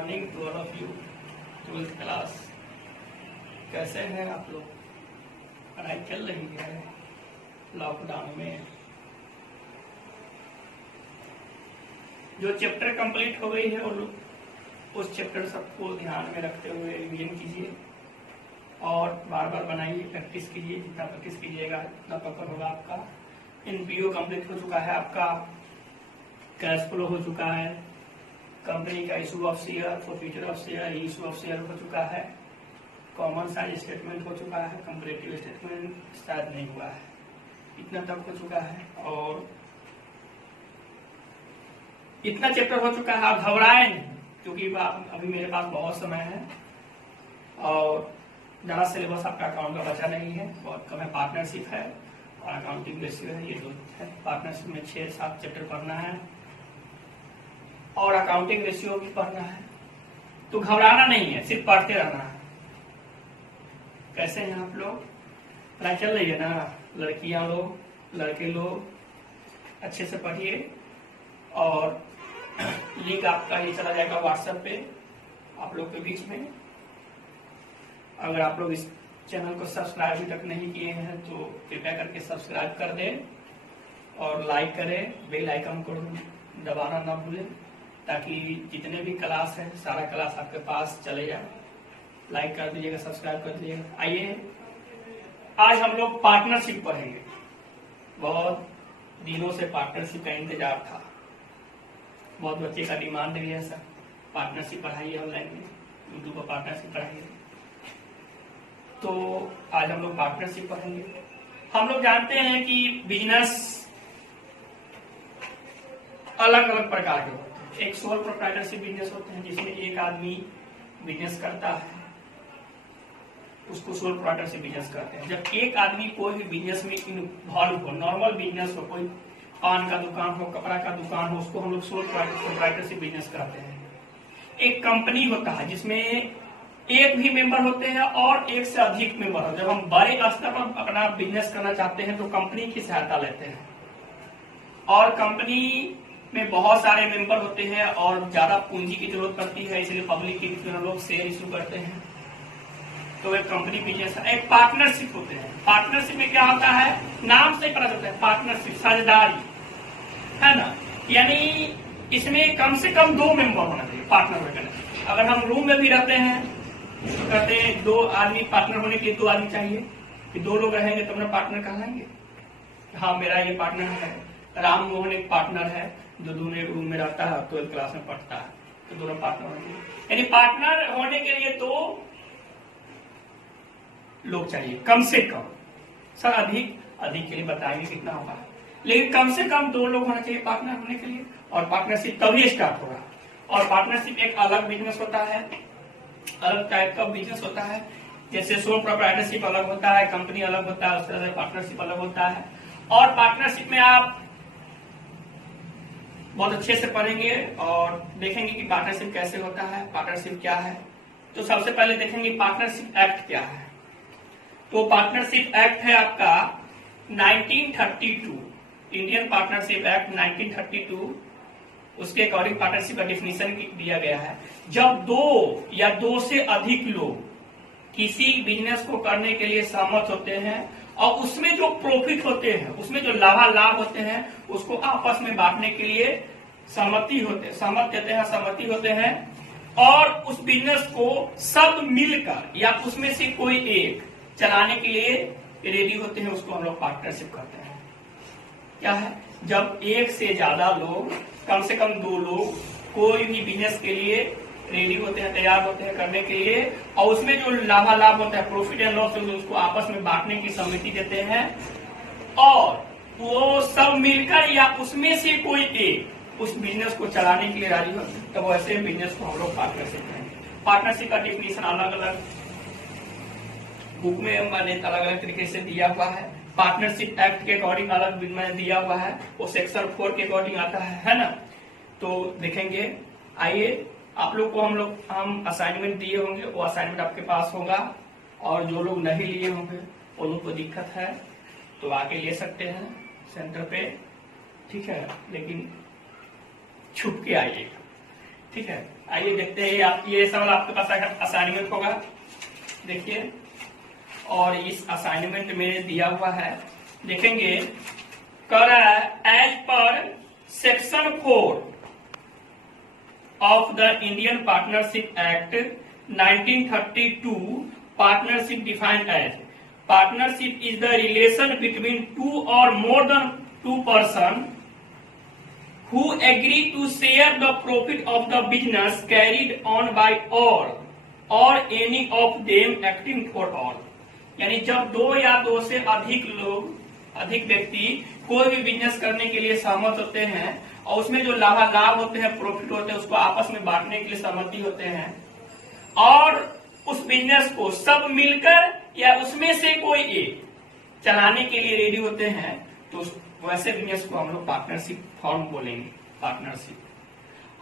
Morning to all of you. 12th class, कैसे हैं आप लोग? पढ़ाई चल रही है लॉकडाउन में? जो चैप्टर कंप्लीट हो गई है और उस चैप्टर सबको ध्यान में रखते हुए रिवीजन कीजिए और बार बार बनाइए, प्रैक्टिस कीजिए। जितना प्रैक्टिस कीजिएगा उतना पकड़ होगा आपका। एनपीओ कंप्लीट हो चुका है आपका, कैश फ्लो हो चुका है, कंपनी का issue of share, forfeiture of share, issue of share हो चुका है, कॉमन साइज स्टेटमेंट हो चुका है, कंपैरेटिव स्टेटमेंट शायद नहीं हुआ है, इतना तक हो चुका है। और इतना चैप्टर हो चुका है, आप घबराए नहीं क्योंकि अभी मेरे पास बहुत समय है और ज्यादा सिलेबस आपका अकाउंट का बचा नहीं है, बहुत कम है। पार्टनरशिप है और अकाउंटिंग रेशियो है, ये दो है। पार्टनरशिप में 6-7 चैप्टर पढ़ना है और अकाउंटिंग रेशियो भी पढ़ना है। तो घबराना नहीं है, सिर्फ पढ़ते रहना है। कैसे हैं आप लोग? पढ़ाई चल रही है ना? लड़कियां लोग, लड़के लोग अच्छे से पढ़िए और लिंक आपका ये चला जाएगा व्हाट्सएप पे आप लोग के बीच में। अगर आप लोग इस चैनल को सब्सक्राइब अभी तक नहीं किए हैं तो कृपया करके सब्सक्राइब कर दें और लाइक करें, बेल आइकन को दबाना ना भूलें ताकि जितने भी क्लास है सारा क्लास आपके पास चले जाए। लाइक कर दीजिएगा, सब्सक्राइब कर दीजिएगा। आइए आज हम लोग पार्टनरशिप पढ़ेंगे। बहुत दिनों से पार्टनरशिप का इंतजार था, बहुत बच्चे का डिमांड भी है सर पार्टनरशिप पढ़ाइए ऑनलाइन में, यूट्यूब पर पार्टनरशिप पढ़ाइए। तो आज हम लोग पार्टनरशिप पढ़ेंगे। हम लोग जानते हैं कि बिजनेस अलग अलग प्रकार के होते हैं। एक सोल प्रोप्राइटरशिप बिजनेस होते हैं जिसमें एक आदमी बिजनेस करता है, उसको सोल प्रोप्राइटरशिप बिजनेस करते हैं। जब एक आदमी कोई भी बिजनेस में इन्वॉल्व हो, नॉर्मल बिजनेस हो, कोई पान का दुकान हो, कपड़ा का दुकान हो, उसको हम लोग सोल प्रोप्राइटरशिप बिजनेस करते हैं। एक कंपनी होता है जिसमें एक भी मेंबर होते हैं और एक से अधिक मेंबर होते हैं। जब हम बड़े स्तर पर अपना बिजनेस करना चाहते हैं तो कंपनी की सहायता लेते हैं और कंपनी में बहुत सारे मेंबर होते हैं और ज्यादा पूंजी की जरूरत पड़ती है, इसलिए पब्लिक के लोग शेयर इशू करते हैं। तो एक कंपनी बिजनेस है। एक पार्टनरशिप होते हैं। पार्टनरशिप में क्या होता है, नाम से पता चलता है पार्टनरशिप, साझेदारी है ना। यानी इसमें कम से कम 2 मेंबर होना चाहिए पार्टनर में। अगर हम रूम में भी रहते हैं तो कहते हैं 2 आदमी पार्टनर होने के लिए 2 आदमी चाहिए कि 2 लोग रहेंगे तो अपना पार्टनर कहलाएंगे। हाँ, मेरा ये पार्टनर है, राम मोहन एक पार्टनर है जो दोनों एक रूम में रहता है, 12th क्लास में पढ़ता है, तो दोनों पार्टनर होंगे। यानी पार्टनर होने के लिए 2 लोग चाहिए कम से कम। सर अधिक के लिए बताएंगे कितना होगा, लेकिन कम से कम 2 लोग होना चाहिए पार्टनर होने के लिए। और पार्टनरशिप तभी स्टार्ट होगा। और पार्टनरशिप एक अलग बिजनेस होता है, अलग टाइप का बिजनेस होता है। जैसे सोल प्रोप्राइटरशिप अलग होता है, कंपनी अलग होता है, उस तरह से पार्टनरशिप अलग होता है। और पार्टनरशिप में आप बहुत अच्छे से पढ़ेंगे और देखेंगे कि पार्टनरशिप कैसे होता है, पार्टनरशिप क्या है। तो सबसे पहले देखेंगे पार्टनरशिप एक्ट क्या है। तो पार्टनरशिप एक्ट है आपका 1932, इंडियन पार्टनरशिप एक्ट 1932। उसके अकॉर्डिंग पार्टनरशिप का डेफिनेशन दिया गया है। जब 2 या 2 से अधिक लोग किसी बिजनेस को करने के लिए सहमत होते हैं और उसमें जो प्रॉफिट होते हैं, उसमें जो लाभालाभ होते हैं, उसको आपस में बांटने के लिए सहमति होते हैं और उस बिजनेस को सब मिलकर या उसमें से कोई एक चलाने के लिए रेडी होते हैं, उसको हम लोग पार्टनरशिप करते हैं। क्या है, जब एक से ज्यादा लोग, कम से कम 2 लोग कोई भी बिजनेस के लिए रेडी होते हैं, तैयार होते हैं करने के लिए, और उसमें जो लाभालाभ होता है, प्रॉफिट एंड लॉस, उसको आपस में बांटने की सहमति देते हैं और वो सब मिलकर या उसमें से कोई एक उस बिजनेस को चलाने के लिए राजी होते हैं, तो वैसे बिजनेस को हम लोग पार्टनरशिप करेंगे। पार्टनरशिप का डिफिनेशन अलग अलग बुक में मैंने अलग अलग तरीके से दिया हुआ है। पार्टनरशिप एक्ट के अकॉर्डिंग अलग मैंने दिया हुआ है, वो सेक्शन 4 के अकॉर्डिंग आता है ना। तो देखेंगे। आइए, आप लोग को हम असाइनमेंट दिए होंगे, वो असाइनमेंट आपके पास होगा और जो लोग नहीं लिए होंगे वो लोग को दिक्कत है तो आके ले सकते हैं सेंटर पे, ठीक है, लेकिन छुप के आइएगा। ठीक है, आइए देखते हैं। आप ये सवाल आपके पास असाइनमेंट होगा, देखिए। और इस असाइनमेंट में दिया हुआ है, देखेंगे, कह रहा है as per section 4 of the Indian Partnership Act 1932, partnership defined as partnership is the relation between two or more than two persons who agree to share the profit of the business carried on by all or any of them acting for all। यानी जब दो या दो से अधिक लोग, अधिक व्यक्ति कोई भी बिजनेस करने के लिए सहमत होते हैं और उसमें जो लाभ होते हैं, प्रॉफिट होते हैं, उसको आपस में बांटने के लिए सहमति होते हैं और उस बिजनेस को सब मिलकर या उसमें से कोई एक चलाने के लिए रेडी होते हैं, तो वैसे बिजनेस को हम लोग पार्टनरशिप फॉर्म बोलेंगे, पार्टनरशिप।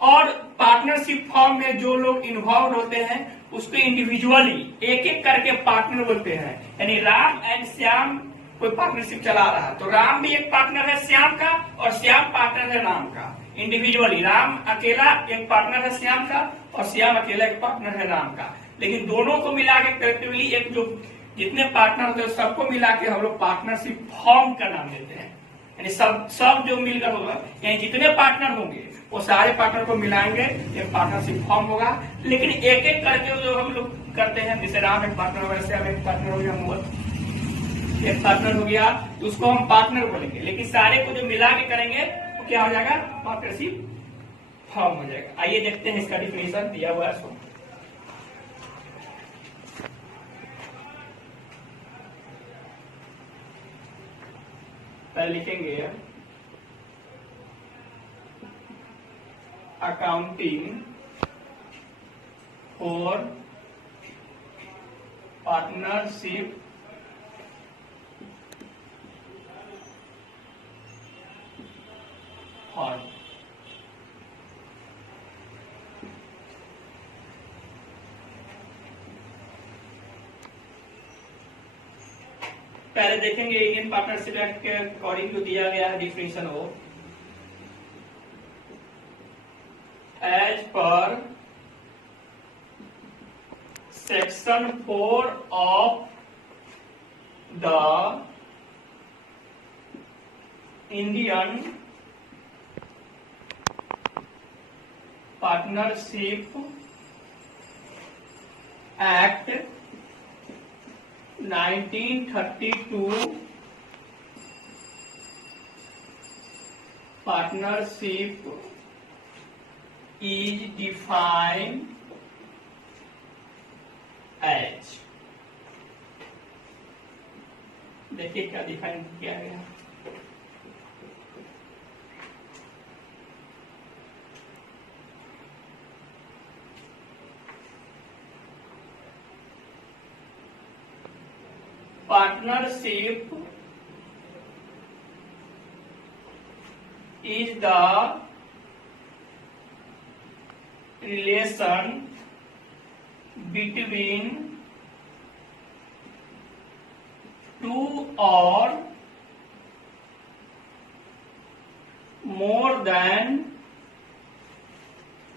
और पार्टनरशिप फॉर्म में जो लोग इन्वॉल्व होते हैं उसको इंडिविजुअली एक एक करके पार्टनर बोलते हैं। यानी राम एंड श्याम कोई पार्टनरशिप चला रहा है तो राम भी एक पार्टनर है श्याम का और श्याम पार्टनर है राम का। इंडिविजुअली राम अकेला एक पार्टनर है श्याम का और श्याम अकेला एक पार्टनर है राम का। लेकिन दोनों को मिला के कलेक्टिवली एक जो जितने पार्टनर होते हैं सबको मिला के हम लोग पार्टनरशिप फॉर्म का नाम देते हैं। यानी सब जो मिलकर होगा, यानी जितने पार्टनर होंगे वो सारे पार्टनर को मिलाएंगे, एक पार्टनरशिप फॉर्म होगा। लेकिन एक एक करके जो हम लोग करते हैं, जैसे राम एक पार्टनर हो गया, श्याम एक पार्टनर हो गया, मोहन एक पार्टनर हो गया, तो उसको हम पार्टनर बोलेंगे। लेकिन सारे को जो मिला के करेंगे वो क्या हो जाएगा, पार्टनरशिप फॉर्म हो जाएगा। आइए देखते हैं, इसका डिफिनेशन दिया हुआ है। पहले लिखेंगे अकाउंटिंग फॉर पार्टनरशिप फॉर्म। पहले देखेंगे इंडियन पार्टनरशिप एक्ट के अकॉर्डिंग जो दिया गया है डिफिनेशन हो, as per section 4 of the Indian partnership act 1932, partnership is defined as, देखिए क्या डिफाइन किया गया। Partnership is the relation between two or more than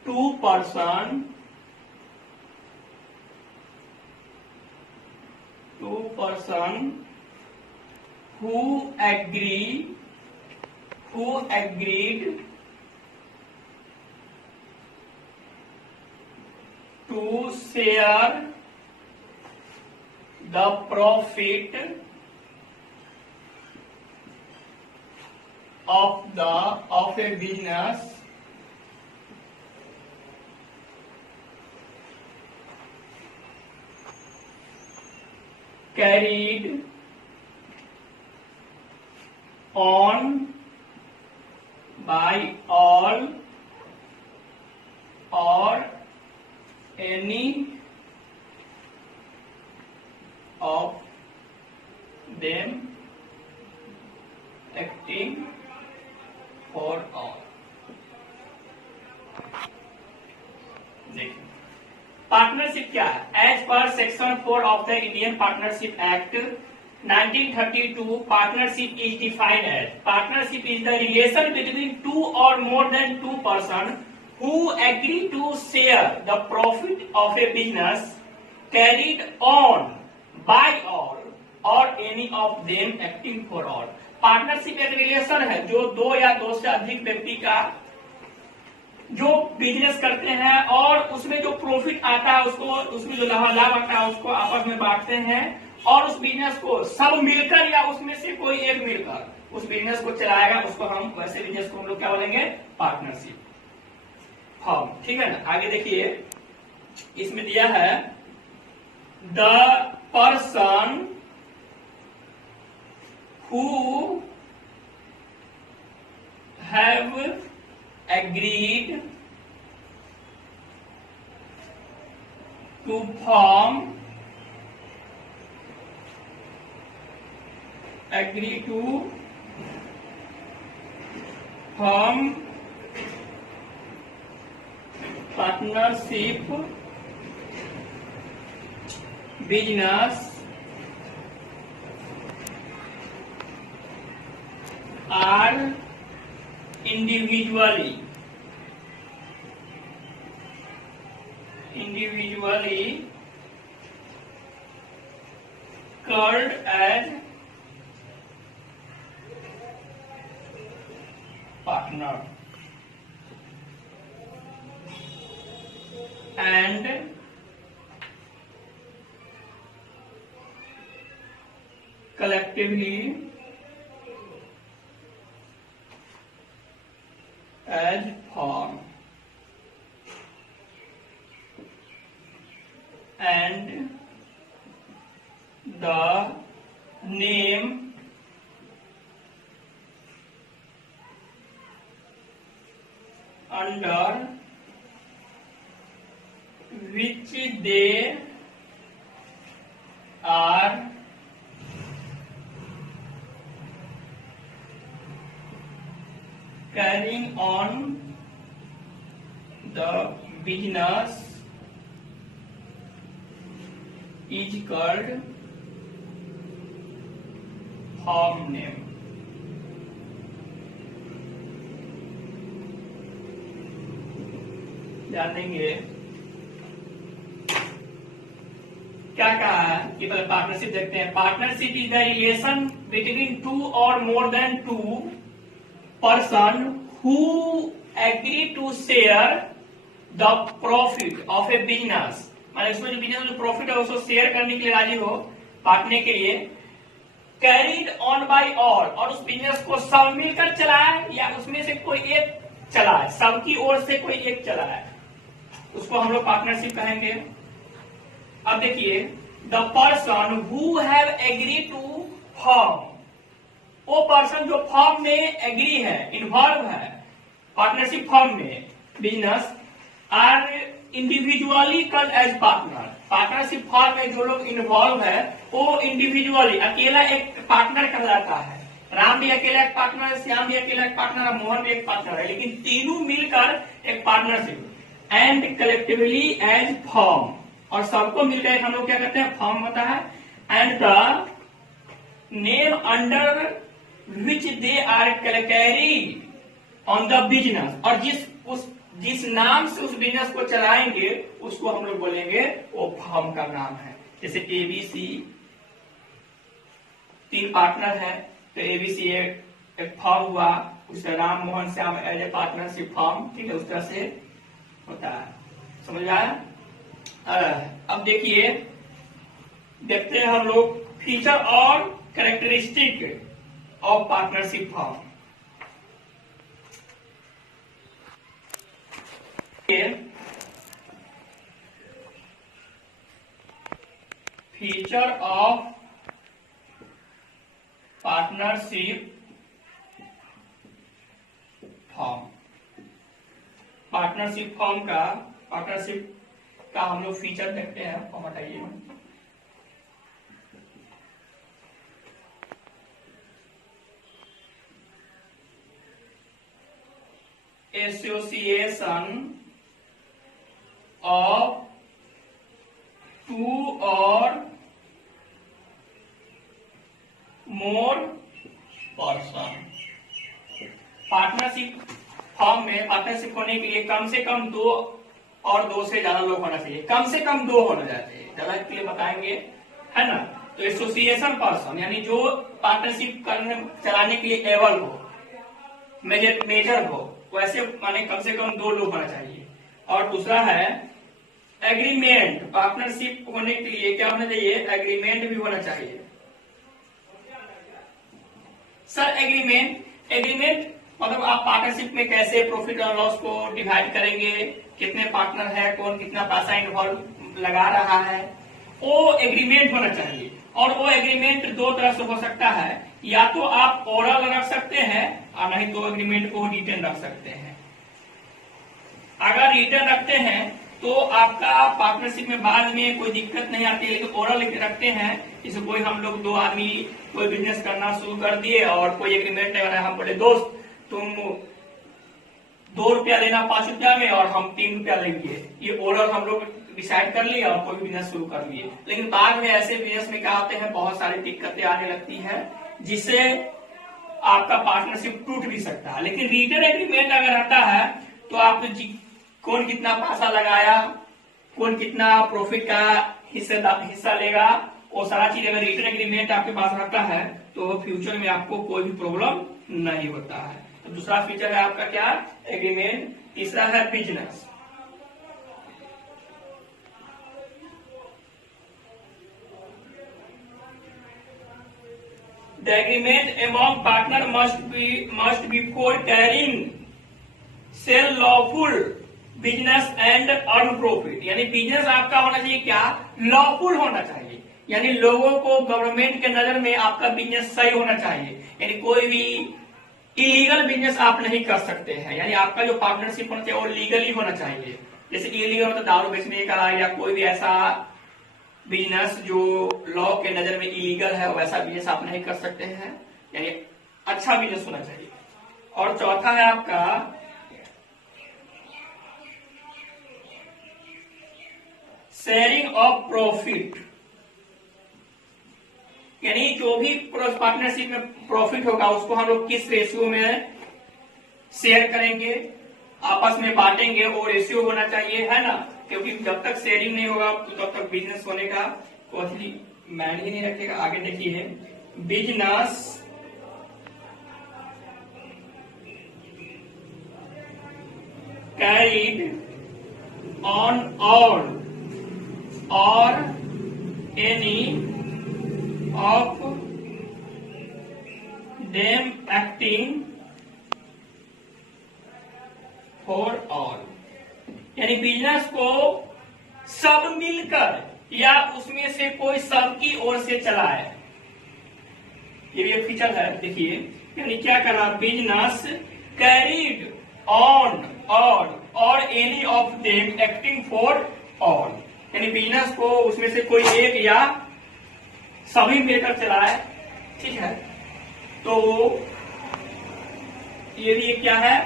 two persons who agreed to share the profit of a business carried on by all or any of them acting for all। देखिए partnership क्या है। As per section 4 of the Indian partnership act 1932, partnership is defined as, partnership is the relation between two or more than two person who agree to share the profit of a business carried on by all or any of them acting for all। Partnership एक relation है जो दो या दो से अधिक व्यक्ति का जो बिजनेस करते हैं और उसमें जो प्रॉफिट आता है उसको, उसमें जो लाभ आता है उसको आपस में बांटते हैं और उस बिजनेस को सब मिलकर या उसमें से कोई एक मिलकर उस बिजनेस को चलाएगा, उसको हम वैसे बिजनेस को हम लोग क्या बोलेंगे, पार्टनरशिप फॉर्म। ठीक है ना। आगे देखिए, इसमें दिया है the person who have agreed to form partnership business are individually called as partner and collectively as firm, and the name under which they are carrying on the business is called firm name। ध्यान देंगे क्या कहा है कि पहले partnership देखते हैं। Partnership is the relation between two or more than two person who agree to share the profit of a business. माने उसमें जो बिजनेस में प्रॉफिट है उसको शेयर करने के लिए राजी हो, बांटने के लिए। कैरीड ऑन बाय ऑल, और उस बिजनेस को सब मिलकर चलाए या उसमें से कोई एक चलाए, सबकी ओर से कोई एक चलाए, उसको हम लोग पार्टनरशिप कहेंगे। अब देखिए, the person who have agree to form, वो पर्सन जो फॉर्म में एग्री है, इन्वॉल्व है पार्टनरशिप फॉर्म में business, are individually call as partner. Partnership form में जो लोग इन्वॉल्व है वो इंडिविजुअली अकेला एक पार्टनर कहलाता है। राम भी अकेला एक पार्टनर है, श्याम भी अकेला एक पार्टनर है, मोहन भी एक पार्टनर है, लेकिन तीनों मिलकर एक partnership. And collectively as form, और सबको मिलकर हम लोग क्या कहते हैं, फॉर्म होता है। And the name under which they are carry on the business, और जिस नाम से उस बिजनेस को चलाएंगे उसको हम लोग बोलेंगे वो फर्म का नाम है। जैसे एबीसी, तीन पार्टनर है तो एबीसी एक फर्म हुआ, उसका Ram Mohan Shyam as a partnership firm. ठीक है, उस तरह से होता है। समझ आया। अब देखिए, देखते हैं हम लोग फीचर और characteristic of partnership firm. Feature of partnership form. Partnership form का, पार्टनरशिप का हम लोग फीचर देखते हैं। फॉर्म हटाइए। Association of two or more person। Partnership form में पार्टनरशिप होने के लिए कम से कम 2 और 2 से ज्यादा लोग होना चाहिए, कम से कम 2 होना चाहिए, ज्यादा के लिए बताएंगे, है ना। तो एसोसिएशन पर्सन यानी जो पार्टनरशिप करने चलाने के लिए एबल हो, मेजर हो, वैसे माने कम से कम 2 लोग होना चाहिए। और दूसरा है एग्रीमेंट, पार्टनरशिप होने के लिए क्या होना चाहिए, एग्रीमेंट भी होना चाहिए। सर एग्रीमेंट मतलब आप पार्टनरशिप में कैसे प्रॉफिट और लॉस को डिवाइड करेंगे, कितने पार्टनर है, कौन कितना पैसा इन्वॉल्व लगा रहा है, वो एग्रीमेंट होना चाहिए। और वो एग्रीमेंट 2 तरह से हो सकता है, या तो आप ओरल रख सकते हैं और नहीं तो एग्रीमेंट को रिटन रख सकते हैं। अगर रिटन रखते हैं तो आपका पार्टनरशिप में बाद में कोई दिक्कत नहीं आती है, लेकिन ओरल रखते हैं, जैसे कोई हम लोग 2 आदमी कोई बिजनेस करना शुरू कर दिए और कोई एग्रीमेंट नहीं बना, हम बोले दोस्त तुम 2 रुपया लेना 5 रुपया में और हम 3 रुपया लेंगे, ये ओरल हम लोग डिसाइड कर लिया और कोई बिजनेस शुरू कर लिए। लेकिन बाद में ऐसे बिजनेस में क्या होते हैं, बहुत सारी दिक्कतें आने लगती है, जिससे आपका पार्टनरशिप टूट भी सकता है। लेकिन रिटन एग्रीमेंट अगर आता है तो आप कौन कितना पैसा लगाया, कौन कितना प्रॉफिट का हिस्सा लेगा, वो सारा चीज अगर रिटन एग्रीमेंट आपके पास रहता है तो फ्यूचर में आपको कोई भी प्रॉब्लम नहीं होता है। तो दूसरा फीचर है आपका क्या, एग्रीमेंट। तीसरा है business. The agreement among partner must be for carrying sell lawful business and earn profit। यानी बिजनेस आपका होना चाहिए क्या, लॉफुल होना चाहिए, यानी लोगों को गवर्नमेंट के नजर में आपका बिजनेस सही होना चाहिए, यानी कोई भी इलीगल बिजनेस आप नहीं कर सकते हैं। यानी आपका जो पार्टनरशिप होना चाहिए वो लीगली होना चाहिए। जैसे इलीगल मतलब दारू बेचने का या कोई भी ऐसा बिजनेस जो लॉ के नजर में इलीगल है, वैसा बिजनेस आप नहीं कर सकते हैं, यानी अच्छा बिजनेस होना चाहिए। और चौथा है आपका शेयरिंग ऑफ प्रॉफिट, यानी जो भी पार्टनरशिप में प्रॉफिट होगा उसको हम लोग किस रेशियो में शेयर करेंगे, आपस में बांटेंगे, वो रेशियो होना चाहिए, है ना। क्योंकि जब तक शेयरिंग नहीं होगा तो तब तक बिजनेस होने का कोई मायने ही नहीं रखेगा। आगे देखिए, बिजनेस कैरिड ऑन ऑल और any of them acting for all, यानी बिजनेस को सब मिलकर या उसमें से कोई सबकी ओर से चलाए, ये भी एक फीचर है। देखिए यानी क्या करा, बिजनेस कैरिड ऑन और any of them acting for all, यानी बिजनेस को उसमें से कोई एक या सभी मिलकर चलाए, ठीक है। तो ये भी क्या है,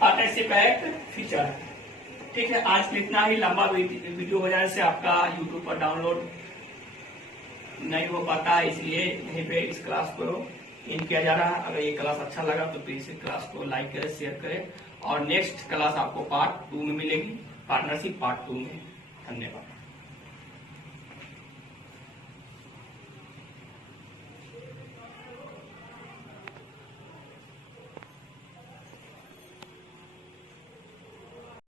पार्टनरशिप एक्ट फीचर है, ठीक है। आज के इतना ही, लंबा वीडियो हो जाने से आपका यूट्यूब पर डाउनलोड नहीं हो पाता है, इसलिए यहीं पे इस क्लास को इन किया जा रहा है। अगर ये क्लास अच्छा लगा तो प्लीज इस क्लास को लाइक करें, शेयर करें, और नेक्स्ट क्लास आपको पार्ट 2 में मिलेगी, पार्टनरशिप पार्ट 2 में। धन्यवाद।